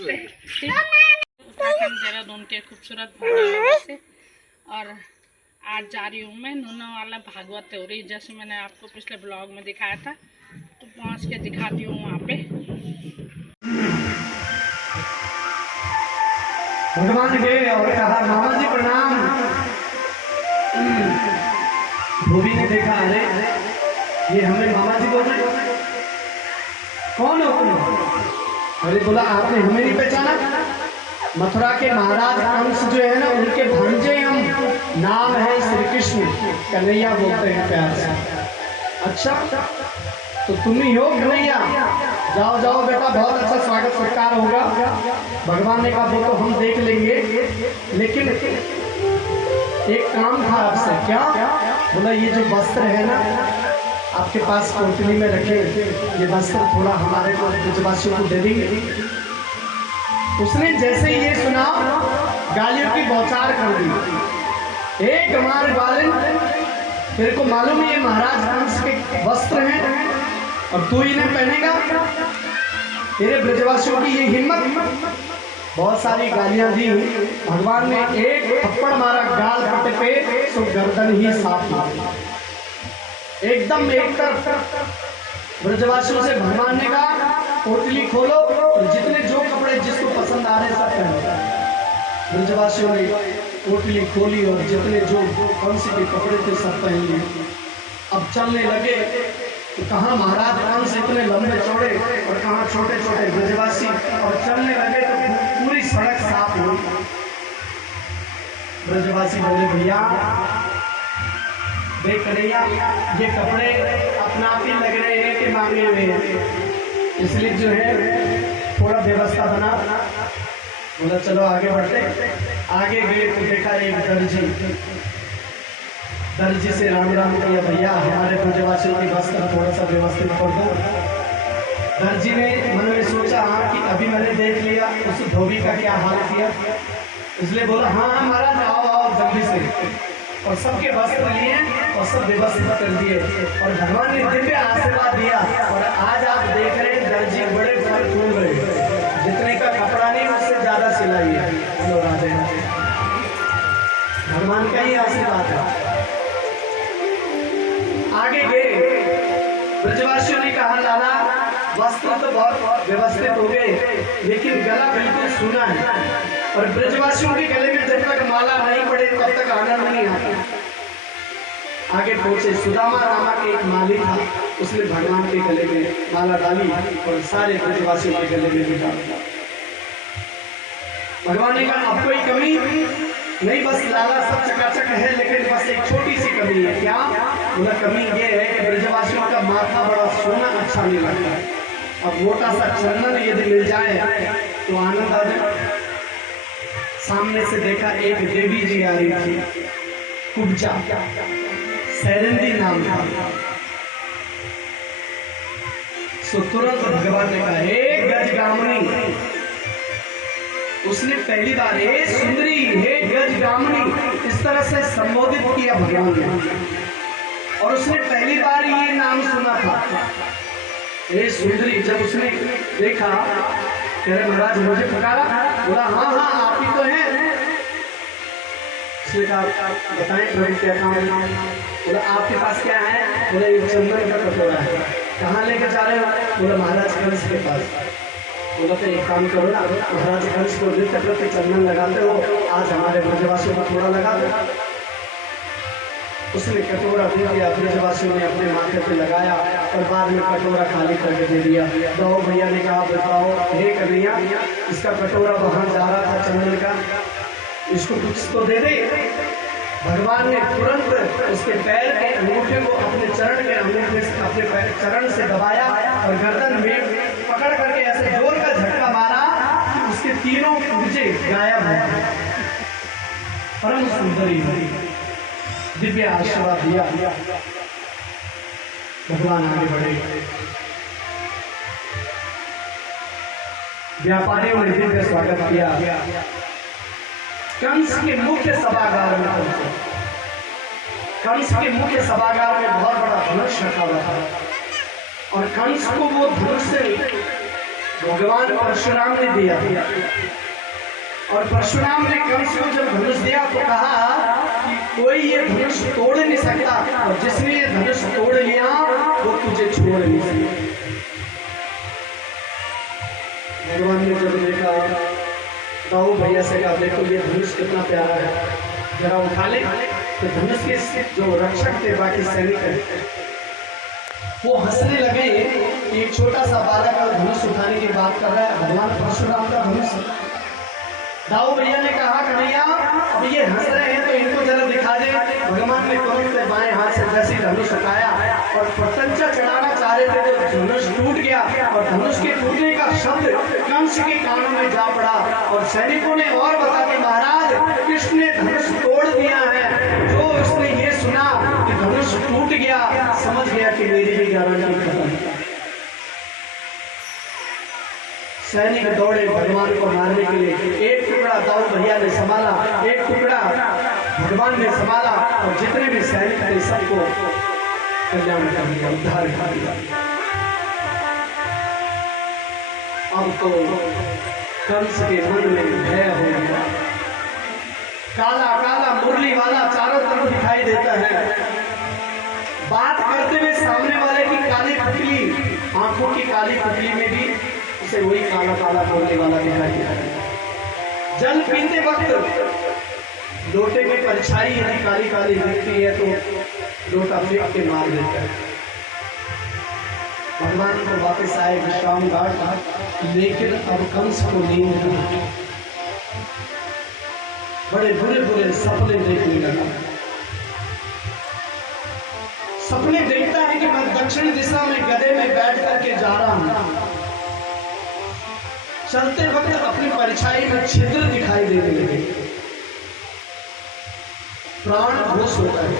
उत्तराखंड देहरादून के खूबसूरत भागवत से। और आज जा रही हूँ मैं नूना वाला भागवत त्योरी, जैसे मैंने आपको पिछले ब्लॉग में दिखाया था, तो पहुँच के दिखाती हूँ वहाँ पे। भगवान गए और कहा मामा जी प्रणाम। धोबी ने देखा, अरे ये हमें मामा जी बोल रहे, कौन हो तुम? अरे बोला आपने हमें नहीं पहचाना? मथुरा के महाराज कंस जो है ना, उनके भांजे हम, नाम है श्री कृष्ण, कन्हैया बोलते हैं प्यार से। अच्छा तो तुम ही हो कन्हैया? जाओ जाओ बेटा, बहुत अच्छा स्वागत सत्कार होगा। भगवान ने कहा वो तो हम देख लेंगे, लेकिन एक काम था आपसे। क्या? बोला ये जो वस्त्र है ना आपके पास कोटली में रखे, ये वस्त्र थोड़ा हमारे को ब्रजवासियों को दे देंगे? उसने जैसे ही ये सुना, गालियों की बौछार कर दी। एक मार गालिन, तेरे को मालूम है ये महाराज कंस के वस्त्र हैं और तू इन्हें पहनेगा? तेरे ब्रजवासियों की ये हिम्मत? बहुत सारी गालियां दी। भगवान ने एक थप्पड़ मारा गाल पट्टे पे, तो गर्दन ही साफ हुई एकदम एक तरफ। ब्रजवासियों से भगवान ने कहा पोटली खोलो और जितने जो कपड़े जिसको पसंद आ रहे सब पहनो। ब्रजवासियों ने पोटली खोली और जितने जो कंस के कपड़े थे सब पहन लिए। अब चलने लगे तो कहाँ महाराज कंस इतने लंबे चौड़े और कहाँ छोटे छोटे ब्रजवासी, और चलने लगे तो पूरी सड़क साफ हुई। ब्रजवासी बोले भैया देख कन्हैया, ये कपड़े अपना आप ही लग रहे हैं कि मांगे हुए हैं, इसलिए जो है थोड़ा व्यवस्था बना। बोला चलो आगे बढ़ते। आगे गए तो देखा एक दर्जी से राम राम किया, भैया हमारे ब्रजवासियों की वस्त्र थोड़ा सा व्यवस्थित कर दो। दर्जी ने मन में सोचा हाँ कि अभी मैंने देख लिया उस धोबी का क्या हाल किया, इसलिए बोला हाँ महाराज आओ आओ जल्दी से। और सबके वस्त्र लिए और सब व्यवस्थित कर दिए और भगवान ने दिव्य आशीर्वाद दिया। और आज आप देख रहे हैं दर्जी बड़े बड़े फूल रहे, जितने का कपड़ा नहीं उससे ज्यादा सिलाई है। बोलो राधे राधे, भगवान का ही आशीर्वाद है। आगे गए, ब्रजवासियों ने कहा लाला वस्त्र तो बहुत व्यवस्थित हो गए, लेकिन गला बिल्कुल सूना है और ब्रजवासियों के गले में जब तक माला नहीं पड़े तब तक आनंद नहीं आता। आगे पहुंचे, सुदामा नामक एक माली था, उसने भगवान के गले में माला डाली और सारे ब्रजवासियों के गले में भी डाला। भगवान ने कहा अब कोई कमी नहीं, बस लाला सब चकाचक है, लेकिन बस एक छोटी सी कमी है। क्या? बोला कमी ये है कि ब्रजवासियों का माथा बड़ा सोना अच्छा नहीं लगता। अब मोटा सा चंदन यदि मिल जाए तो आनंद आ जाए। सामने से देखा एक देवी जी आ रही थी, कुब्जा, सैरंदी नाम था। सो तुरंत भगवान ने कहा हे गजगामिनी। उसने पहली बार हे सुंदरी, हे गजगामिनी इस तरह से संबोधित किया भगवान ने, और उसने पहली बार ये नाम सुना था हे सुंदरी। जब उसने देखा, कह रहे महाराज मुझे पुकारा? बोला हाँ हाँ आप ही तो हैं। उसने कहा बताएं प्रभु क्या काम है? बोला आपके पास क्या है? बोला एक चंदन का कटोरा है। कहाँ लेके जा रहे हो? बोला महाराज कंस के पास। बोला तो एक काम करो ना, महाराज कंस को दिन तक चंदन लगाते हो, आज हमारे ब्रजवासियों को थोड़ा लगा दो। उसने कटोरा दे दिया, ब्रजवासियों ने अपने माथे पे लगाया और बाद में कटोरा खाली करके दे दिया। तो भैया ने कहा बताओ हे कन्हैया, इसका कटोरा वहां जा रहा था चंदन का, इसको कुछ तो दे दे। भगवान ने तुरंत उसके पैर के अंगूठे को अपने चरण के अंगूठे से अपने चरण से दबाया और गर्दन में पकड़ करके ऐसे जोर का झटका मारा कि उसके तीनों पुर्जे गायब हो गए। परम सुंदरी दिव्य आशीर्वाद दिया। भगवान आगे बढ़े, व्यापारियों ने दिव्य स्वागत किया। कंस के मुख्य सभागार में पहुंचे। कंस के मुख्य सभागार में बहुत बड़ा धनुष रखा हुआ था और कंस को वो धनुष से भगवान परशुराम ने दिया। और परशुराम ने कंस को जब धनुष दिया तो कहा कि कोई ये धनुष तोड़ नहीं सकता, और जिसने ये धनुष तोड़ लिया वो तुझे छोड़ नहीं सकता। भगवान ने जब देखा दाऊ भैया से कहा, देखो ये धनुष कितना प्यारा है, जरा उठा ले। तो धनुष के जो रक्षक थे, बाकी सैनिक थे, वो हंसने लगे। एक छोटा सा बालक का धनुष उठाने की बात कर रहा है, भगवान परशुराम का धनुष। दाऊ भैया ने कहा कन्हैया अब ये हंस रहे हैं तो इनको जरा दिखा दे। भगवान ने तुरंत बाएं हाथ से जैसे धनुष उठाया और प्रत्यंचा चढ़ाना चाह रहे थे तो धनुष टूट गया, और धनुष के टूटने का शब्द कंस के कानों में जा पड़ा। और सैनिकों ने और बता कि महाराज कृष्ण ने धनुष तोड़ दिया है। जो उसने ये सुना कि धनुष टूट गया, समझ गया कि मेरी भी गारंटी खत्म। सैनिक दौड़े भगवान को मारने के लिए। एक टुकड़ा दाऊ भैया ने संभाला, एक टुकड़ा भगवान ने संभाला, और जितने भी सैनिक थे सबको कल्याण कर दिया, उद्धार कर दिया। अब तो कंस के मन में भय हो गया। काला काला मुरली वाला चारों तरफ दिखाई देता है। बात करते हुए सामने वाले की काली पुतली, आंखों की काली पुतली में भी उसे वही काला काला बोलने वाला दिखाई देता है। जल पीते वक्त लोटे में परछाई यदि काली काली दिखती है तो लोटा फेंक के मार देता है। भगवान को वापस आए विश्राम घाट, लेकिन अब कंस को नींद नहीं। बड़े बुरे बुरे सपने देखने लगा। सपने देखता है कि मैं दक्षिण दिशा में गधे में बैठ करके जा रहा हूं। चलते वक्त अपनी परछाई में छिद्र दिखाई देने लगे। प्राण घोष होता है।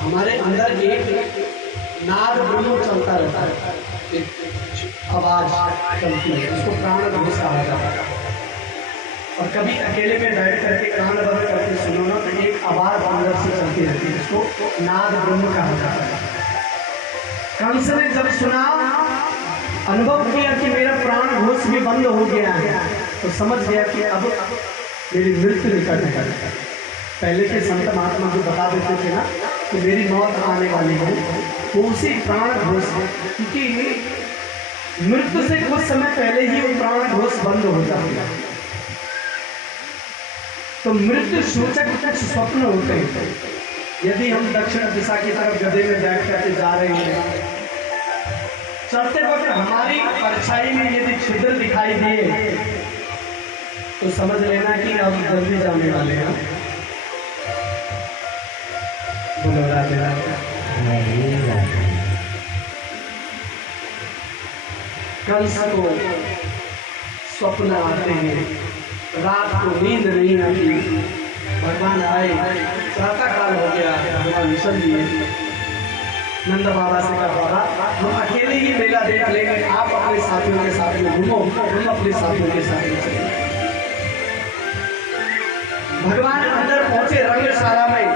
हमारे अंदर एक नाद ब्रह्म चलता रहता है, एक आवाज चलती है, उसको प्राण घोष कहा जाता है। और कभी अकेले में बैठ करके कान बंद करके सुनो ना तो एक आवाज अंदर से चलती रहती है, उसको नाद ब्रह्म कहा जाता है। कंस ने जब सुना, अनुभव किया कि मेरा प्राण घोष भी बंद हो गया है, तो समझ गया कि अब मेरी मृत्यु निकट है। पहले के संत महात्मा जो बता देते थे ना कि मेरी मौत आने वाली है, तो उसी प्राण घोष, क्योंकि मृत्यु से कुछ समय पहले ही वो प्राण घोष बंद हो जाता है। तो मृत्यु सूचक कुछ स्वप्न होते हैं। यदि हम दक्षिण दिशा की तरफ गधे में बैठ करके जा रहे हैं, चलते वक्त हमारी परछाई में यदि छिद्र दिखाई दिए तो समझ लेना कि अब जल्दी जाने वाले हैं। बोलो राधे राधे। कंस को स्वप्न आते हैं, रात को नींद नहीं आती। भगवान आए, प्रातः काल हो गया, भगवान चल दिए। नंद बाबा से कहा, बाबा हम अकेले ही मेला देख लेंगे, आप अपने साथियों के साथ में घूमो, हम अपने साथियों के साथ में चलेंगे। भगवान अंदर पहुंचे रंगशाला में।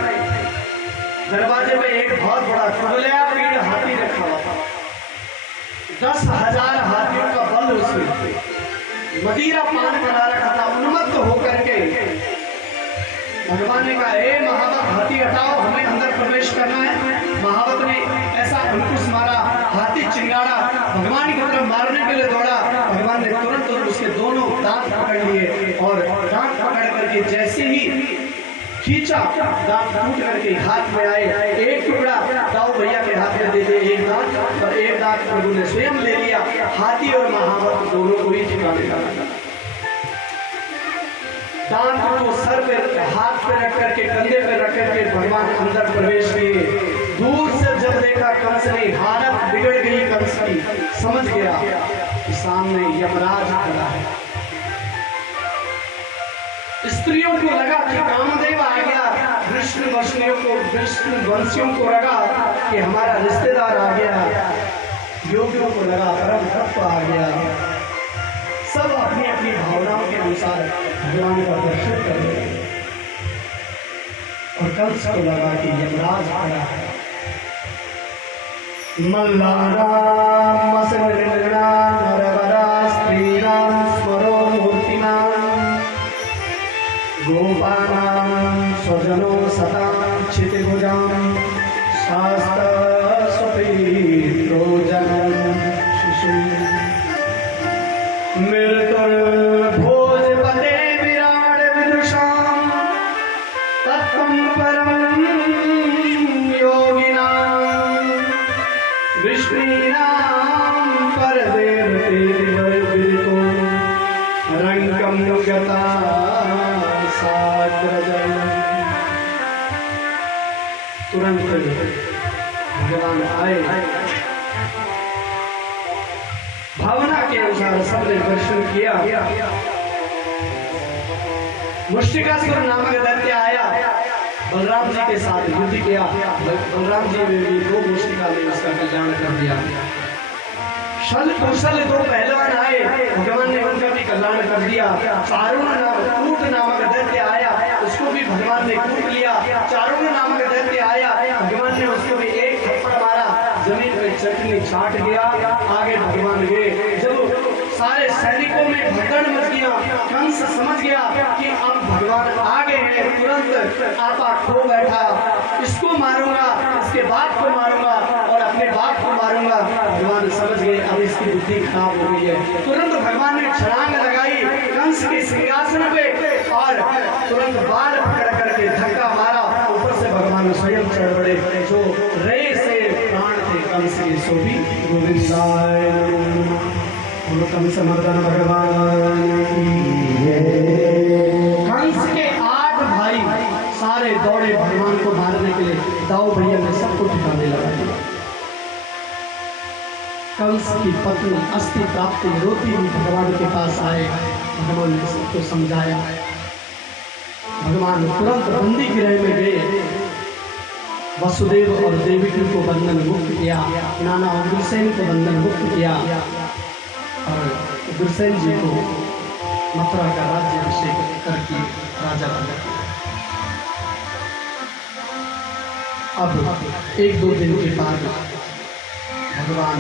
दरवाजे में एक बहुत बड़ा कुबलिया पीड़ हाथी रखा हुआ था। 10,000 हाथियों का बल उसमें, मदिरा पान बना रखा था। उन्मत्त होकर के भगवान ने कहा, हे महावत, हाथी हटाओ, हमें अंदर प्रवेश करना है। महावत ने ऐसा अंकुश मारा, हाथी चिंगाड़ा, भगवान की तरफ मारने के लिए दौड़ा। भगवान ने तुरंत उसके दोनों दांत पकड़ लिए, और दांत पकड़ करके जैसे ही खींचा, दांत टूट करके हाथ में आए। एक टुकड़ा दाऊ भैया के हाथ में दे दे, एक दांत, और एक दांत प्रभु ने स्वयं ले लिया। हाथी और महावत दोनों को ही ठिकाने लगा। दांत को सर पे, हाथ पे रख करके, कंधे पे रख करके भगवान अंदर प्रवेश किए। दूर से जब देखा कंस ने, हालत बिगड़ गई कंस की, समझ गया कि सामने यमराज खड़ा है। स्त्रियों को लगा कि कामदेव आ गया, कृष्ण वंशियों को लगा कि हमारा रिश्तेदार आ गया, योगियों को लगा परम तत्व आ गया। सब अपनी अपनी भावनाओं के अनुसार भगवान का दर्शन कर रहे हैं। और कंस को लगा कि यमराज खड़ा है, मल्लानां मसनृणां नरवरा स्त्रीणां स्मरो मूर्तिमान् गोपानां स्वजनो सतां क्षितिभुजां शास्तस्वपीत्रो जनं शिशुं मृत्युर्भोजपते विराट विदुषां तत्त्वं परं योगिनां विष्णीनां परदेवते विदितो रङ्कं गता साग्रजम्। तुरंत भगवान आए, भावना के अनुसार सबने दर्शन किया। मुष्टिकासुर नामक दैत्य आया, बलराम जी के साथ युद्ध किया। बलराम जी ने भी 2 मुष्टिका में उसका कल्याण कर दिया। छल कौशल 2 पहलवान आए, भगवान ने उनका भी कल्याण कर दिया। चारुण कूट नामक दैत्य आया, उसको भी भगवान ने कूट लिया। चारुण नामक दैत्य आया, भगवान ने उसको भी एक थप्पड़ मारा, जमीन पे चटनी चाट गया। आगे भगवान गए। जब सारे सैनिकों में भगदड़ मच गया, कंस समझ गया कि अब भगवान आ गए हैं, तुरंत आपा खो बैठा। इसको मारूंगा, इसके बाप को मारूंगा और अपने बाप को मारूंगा। भगवान समझ गए अब इसकी बुद्धि खराब हो गई है। तुरंत भगवान ने छलांग लगाई कंस के सिंहासन पे और तुरंत बाल पकड़ करके धक्का मारा। ऊपर से भगवान स्वयं चढ़ पड़े। जो रे से प्राण थे कंस के सो भी गोविंदाय नमः। कंस मर्दन भगवान की जय। कंस के 8 भाई सारे दौड़े भगवान को मारने के लिए। दाऊ भैया ने सबको ठिकाने लगा दिया। कंस की पत्नी अस्थि प्राप्ति रोती हुई भगवान के पास आए। भगवान ने सबको समझाया। भगवान तुरंत बंदी गृह में गए। वसुदेव और देवकी को बंधन मुक्त किया। नाना उग्रसेन को बंधन मुक्त किया और उग्रसेन जी को मथुरा का राज्य अभिषेक करके राजा बना। अब 1-2 दिन के बाद भगवान